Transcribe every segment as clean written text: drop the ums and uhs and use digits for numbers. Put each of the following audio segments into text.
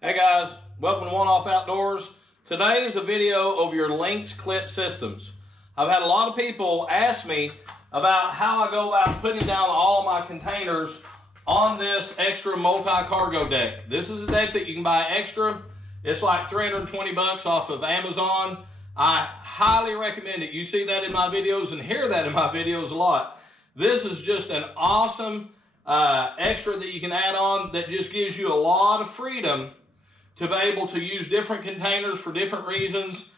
Hey guys, welcome to One Off Outdoors. Today is a video of your Linq clip systems. I've had a lot of people ask me about how I go about putting down all of my containers on this extra multi-cargo deck. This is a deck that you can buy extra. It's like 320 bucks off of Amazon. I highly recommend it. You see that in my videos and hear that in my videos a lot. This is just an awesome extra that you can add on that just gives you a lot of freedom to be able to use different containers for different reasons,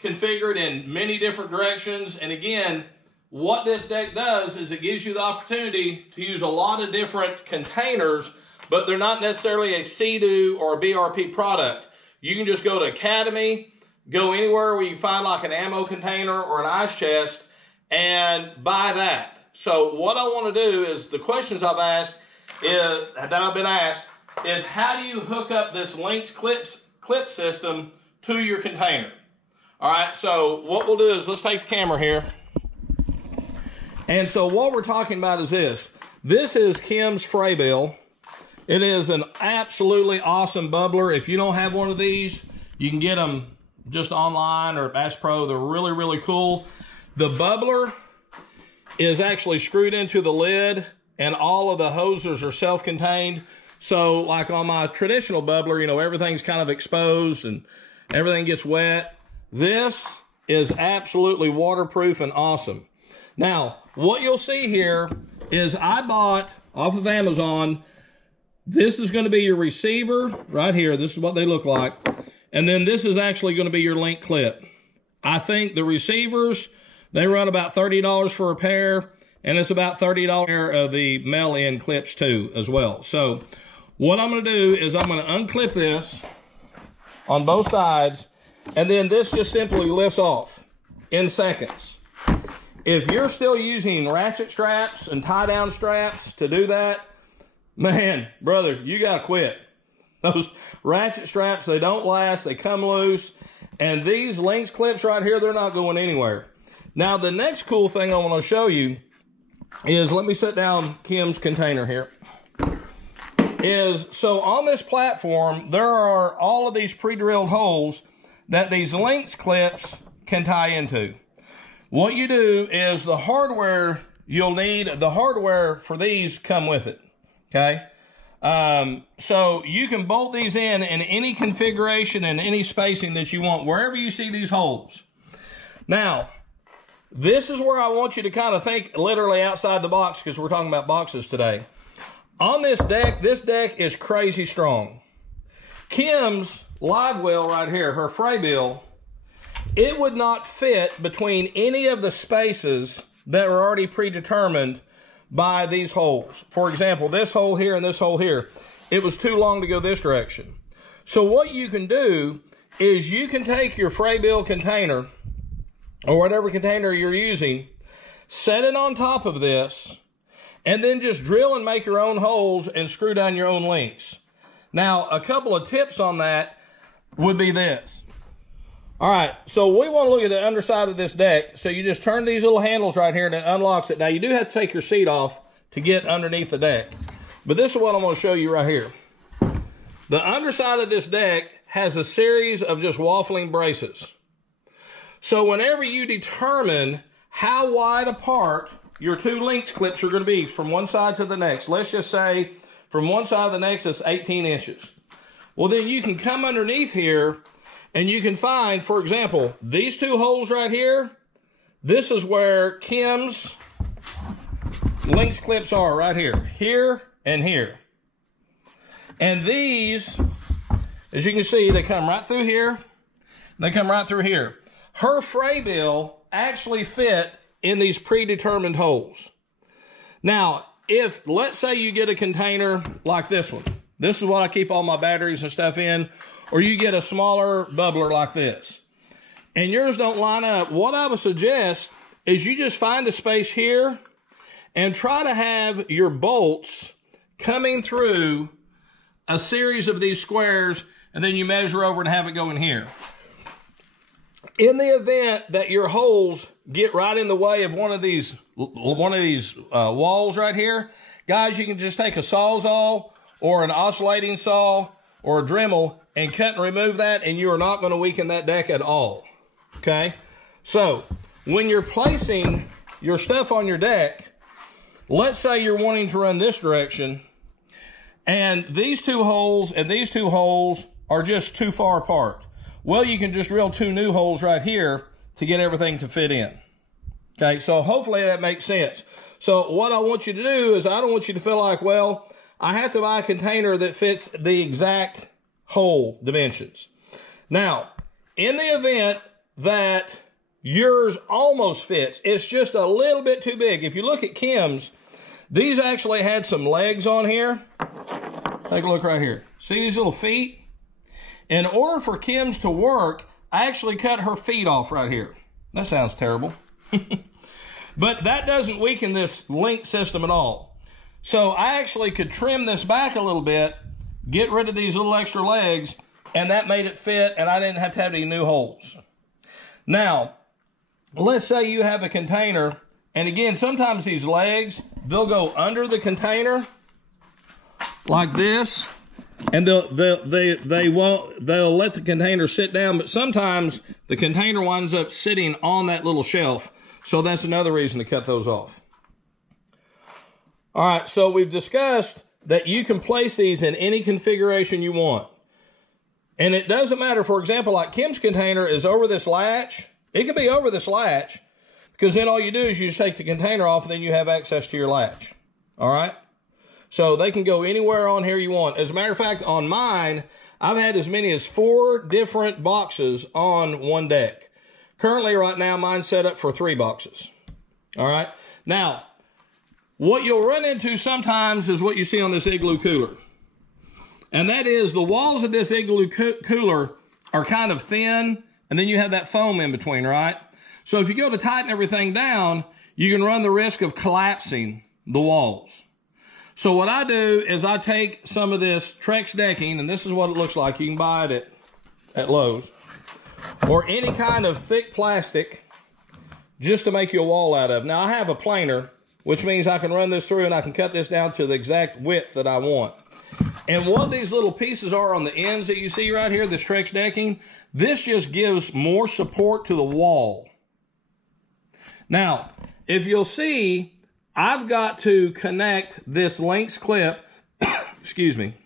configure it in many different directions. And again, what this deck does is it gives you the opportunity to use a lot of different containers, but they're not necessarily a Sea-Doo or a BRP product. You can just go to Academy, go anywhere where you find like an ammo container or an ice chest and buy that. So what I want to do is, the questions I've asked is, that I've been asked, is how do you hook up this Linq clip system to your container? All right, so what we'll do is let's take the camera here. And so what we're talking about is this. This is Kim's Fraybill. It is an absolutely awesome bubbler. If you don't have one of these, you can get them just online or at Bass Pro. They're really, really cool. The bubbler is actually screwed into the lid, and all of the hoses are self-contained. So like on my traditional bubbler, you know, everything's kind of exposed and everything gets wet. This is absolutely waterproof and awesome. Now, what you'll see here is I bought off of Amazon, this is going to be your receiver right here. This is what they look like. And then this is actually going to be your Linq clip. I think the receivers, they run about $30 for a pair, and it's about $30 of the mail-in clips too as well. So what I'm going to do is I'm going to unclip this on both sides, and then this just simply lifts off in seconds. If you're still using ratchet straps and tie-down straps to do that, man, brother, you got to quit. Those ratchet straps, they don't last, they come loose, and these Linq clips right here, they're not going anywhere. Now, the next cool thing I want to show you is, let me set down Kim's container here. So on this platform, there are all of these pre-drilled holes that these Linq clips can tie into. What you do is the hardware you'll need, the hardware for these come with it, okay? So you can bolt these in any configuration and any spacing that you want, wherever you see these holes. Now, this is where I want you to kind of think literally outside the box, because we're talking about boxes today. On this deck is crazy strong. Kim's live well right here, her Fraybill, it would not fit between any of the spaces that are already predetermined by these holes. For example, this hole here and this hole here, it was too long to go this direction. So what you can do is you can take your Fraybill container, or whatever container you're using, set it on top of this, and then just drill and make your own holes and screw down your own links. Now, a couple of tips on that would be this. All right, so we want to look at the underside of this deck. So you just turn these little handles right here and it unlocks it. Now, you do have to take your seat off to get underneath the deck. But this is what I'm going to show you right here. The underside of this deck has a series of just waffling braces. So whenever you determine how wide apart your two Linq clips are going to be from one side to the next, let's just say from one side to the next it's 18 inches. Well, then you can come underneath here and you can find, for example, these two holes right here. This is where Kim's Linq clips are right here, here and here. And these, as you can see, they come right through here. They come right through here. Her Fraybill actually fit in these predetermined holes. Now, if, let's say you get a container like this one. This is what I keep all my batteries and stuff in. Or you get a smaller bubbler like this, and yours don't line up, what I would suggest is you just find a space here and try to have your bolts coming through a series of these squares, and then you measure over and have it go in here. In the event that your holes get right in the way of one of these walls right here, guys, you can just take a Sawzall or an oscillating saw or a Dremel and cut and remove that, and you are not going to weaken that deck at all. Okay? So, when you're placing your stuff on your deck, let's say you're wanting to run this direction, and these two holes and these two holes are just too far apart. Well, you can just drill two new holes right here to get everything to fit in. Okay, so hopefully that makes sense. So what I want you to do is I don't want you to feel like, well, I have to buy a container that fits the exact hole dimensions. Now, in the event that yours almost fits, it's just a little bit too big. If you look at Kim's, these actually had some legs on here. Take a look right here. See these little feet? In order for Kim's to work, I actually cut her feet off right here. That sounds terrible. But that doesn't weaken this Linq system at all. So I actually could trim this back a little bit, get rid of these little extra legs, and that made it fit, and I didn't have to have any new holes. Now, let's say you have a container, and again, sometimes these legs, they'll go under the container like this, and they'll let the container sit down, but sometimes the container winds up sitting on that little shelf. So that's another reason to cut those off. All right, so we've discussed that you can place these in any configuration you want. And it doesn't matter, for example, like Kim's container is over this latch. It can be over this latch, because then all you do is you just take the container off and then you have access to your latch. All right? So they can go anywhere on here you want. As a matter of fact, on mine, I've had as many as 4 different boxes on one deck. Currently, right now, mine's set up for 3 boxes. All right? Now, what you'll run into sometimes is what you see on this Igloo cooler. And that is the walls of this Igloo cooler are kind of thin, and then you have that foam in between, right? So if you go to tighten everything down, you can run the risk of collapsing the walls. So what I do is I take some of this Trex decking, and this is what it looks like. You can buy it at Lowe's, or any kind of thick plastic just to make you a wall out of. Now, I have a planer, which means I can run this through and I can cut this down to the exact width that I want. And what these little pieces are on the ends that you see right here, this Trex decking, this just gives more support to the wall. Now, if you'll see, I've got to connect this Linq clip, excuse me,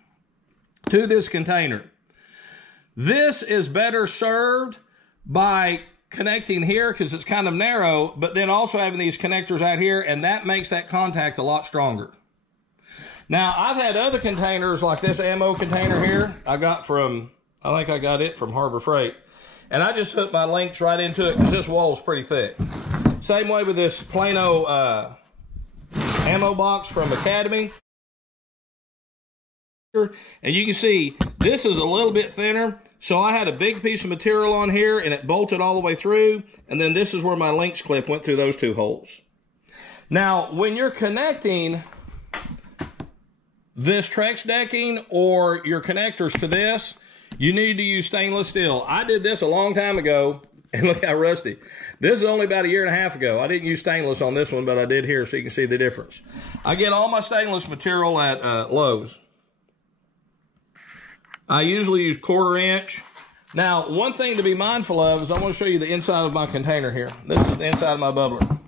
to this container. This is better served by connecting here because it's kind of narrow, but then also having these connectors out here, and that makes that contact a lot stronger. Now, I've had other containers like this ammo container here. I think I got it from Harbor Freight. And I just hooked my Linqs right into it because this wall is pretty thick. Same way with this Plano ammo box from Academy. And you can see this is a little bit thinner. So I had a big piece of material on here and it bolted all the way through. And then this is where my Linq clip went through those 2 holes. Now, when you're connecting this Trex decking or your connectors to this, you need to use stainless steel. I did this a long time ago, and look how rusty. This is only about 1.5 years ago. I didn't use stainless on this one, but I did here, so you can see the difference. I get all my stainless material at Lowe's. I usually use 1/4 inch. Now, one thing to be mindful of is I want to show you the inside of my container here. This is the inside of my bubbler.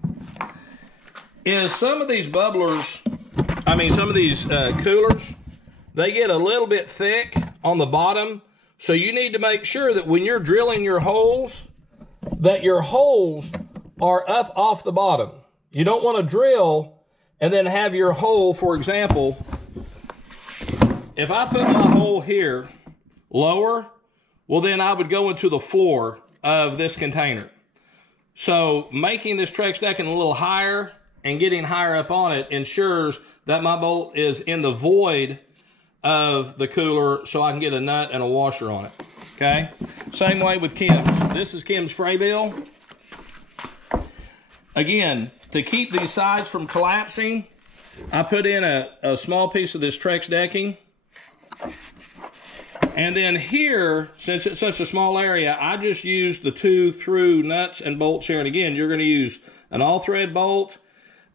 Is some of these bubblers, some of these coolers, they get a little bit thick on the bottom. So you need to make sure that when you're drilling your holes, that your holes are up off the bottom. You don't want to drill and then have your hole, for example, if I put my hole here lower, well then I would go into the floor of this container. So making this Trex decking a little higher and getting higher up on it ensures that my bolt is in the void of the cooler so I can get a nut and a washer on it. Okay? Same way with Kim's. This is Kim's Fraybill. Again, to keep these sides from collapsing, I put in a small piece of this Trex decking. And then here, since it's such a small area, I just use the 2 through nuts and bolts here. And again, you're going to use an all-thread bolt.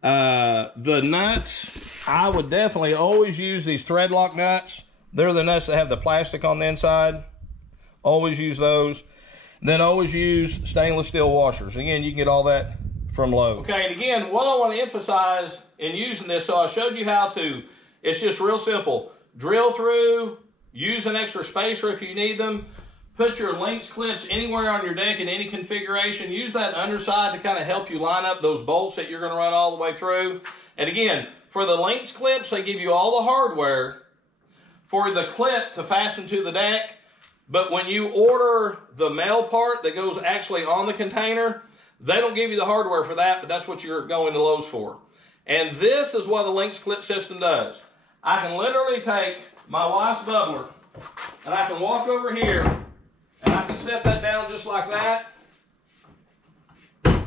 The nuts, I would definitely always use these thread lock nuts. They're the nuts that have the plastic on the inside. Always use those. Then always use stainless steel washers. Again, you can get all that from Lowe's. Okay, and again, what I want to emphasize in using this, so I showed you how to, it's just real simple. Drill through, use an extra spacer if you need them, put your Linq clips anywhere on your deck in any configuration. Use that underside to kind of help you line up those bolts that you're going to run all the way through. And again, for the Linq clips, they give you all the hardware for the clip to fasten to the deck. But when you order the male part that goes actually on the container, they don't give you the hardware for that, but that's what you're going to Lowe's for. And this is what a Linq clip system does. I can literally take my wife's bubbler and I can walk over here and I can set that down just like that. And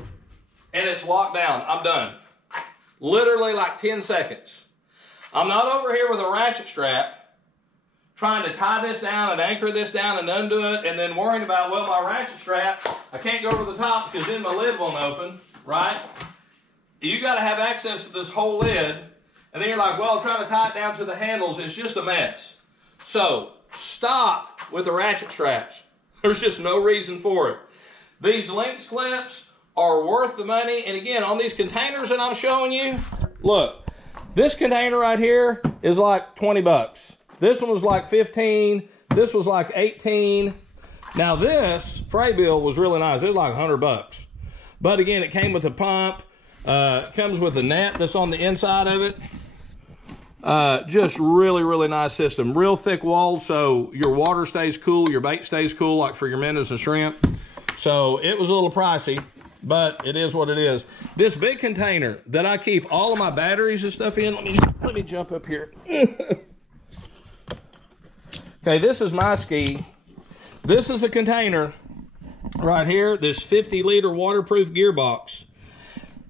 it's locked down. I'm done. Literally like 10 seconds. I'm not over here with a ratchet strap trying to tie this down and anchor this down and undo it, and then worrying about, well, my ratchet strap, I can't go over the top because then my lid won't open, right? You got to have access to this whole lid, and then you're like, well, I'm trying to tie it down to the handles. It's just a mess. So stop with the ratchet straps. There's just no reason for it. These Linq clips are worth the money, and again, on these containers that I'm showing you, look, this container right here is like 20 bucks. This one was like 15. This was like 18. Now this freight bill was really nice. It was like 100 bucks. But again, it came with a pump. It comes with a net that's on the inside of it. Just really, really nice system. Real thick wall, so your water stays cool, your bait stays cool, like for your minnows and shrimp. So it was a little pricey, but it is what it is. This big container that I keep all of my batteries and stuff in, let me jump up here. Okay, this is my ski. This is a container right here, this 50-liter waterproof gearbox.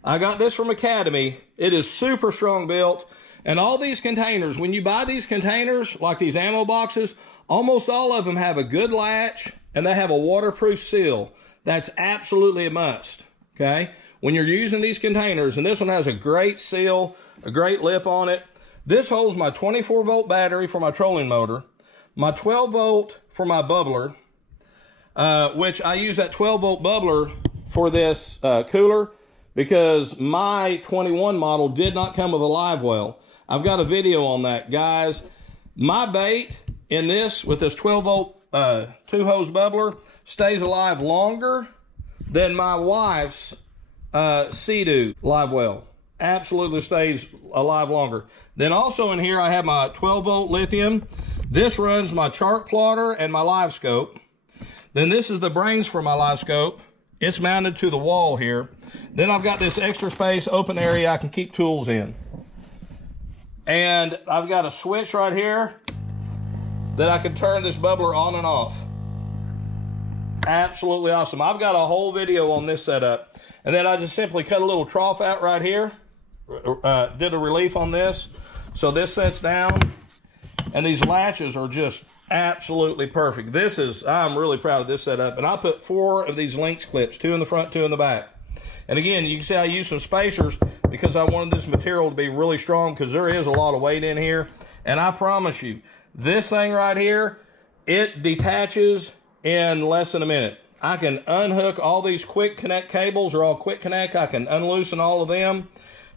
I got this from Academy. It is super strong built. And all these containers, when you buy these containers, like these ammo boxes, almost all of them have a good latch and they have a waterproof seal. That's absolutely a must, okay? When you're using these containers, and this one has a great seal, a great lip on it. This holds my 24-volt battery for my trolling motor, my 12-volt for my bubbler, which I use that 12-volt bubbler for this cooler because my 21 model did not come with a live well. I've got a video on that, guys. My bait in this, with this 12-volt 2-hose bubbler, stays alive longer than my wife's Sea-Doo live well. Absolutely stays alive longer. Then also in here, I have my 12-volt lithium. This runs my chart plotter and my live scope. Then this is the brains for my live scope. It's mounted to the wall here. Then I've got this extra space, open area I can keep tools in. And I've got a switch right here that I can turn this bubbler on and off. Absolutely awesome. I've got a whole video on this setup. And then I just simply cut a little trough out right here. Did a relief on this. So this sets down. And these latches are just absolutely perfect. I'm really proud of this setup. And I put 4 of these Linq clips, 2 in the front, 2 in the back. And again, you can see I used some spacers because I wanted this material to be really strong because there is a lot of weight in here. And I promise you, this thing right here, it detaches in less than a minute. I can unhook all these quick connect cables, are all quick connect. I can unloosen all of them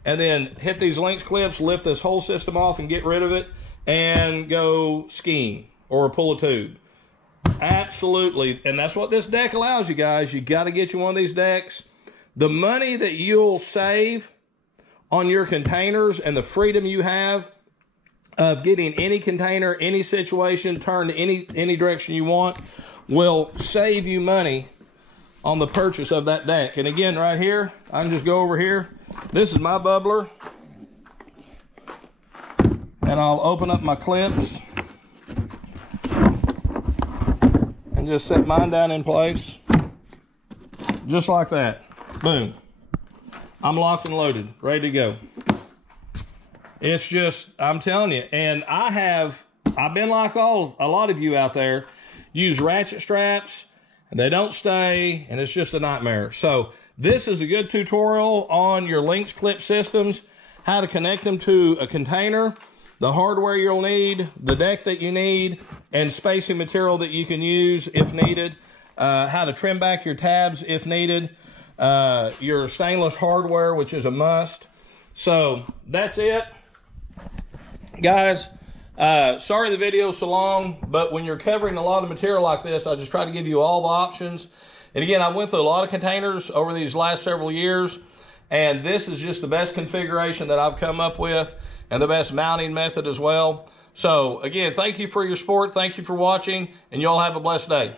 and then hit these Linq clips, lift this whole system off and get rid of it and go skiing or pull a tube. Absolutely. And that's what this deck allows you guys. You got to get you one of these decks. The money that you'll save on your containers and the freedom you have of getting any container, any situation, turned any direction you want will save you money on the purchase of that deck. And again, right here, I can just go over here. This is my bubbler. And I'll open up my clips and just set mine down in place. Just like that. Boom. I'm locked and loaded, ready to go. It's just, I'm telling you, and I've been like a lot of you out there, use ratchet straps, and they don't stay, and it's just a nightmare. So this is a good tutorial on your Linq clip systems, how to connect them to a container. the hardware you'll need, the deck that you need, and spacing material that you can use if needed, how to trim back your tabs if needed, your stainless hardware, which is a must. So that's it, guys. Sorry the video's so long, but when you're covering a lot of material like this, I just try to give you all the options. And again, I went through a lot of containers over these last several years, and this is just the best configuration that I've come up with and the best mounting method as well. So again, thank you for your support. Thank you for watching, and y'all have a blessed day.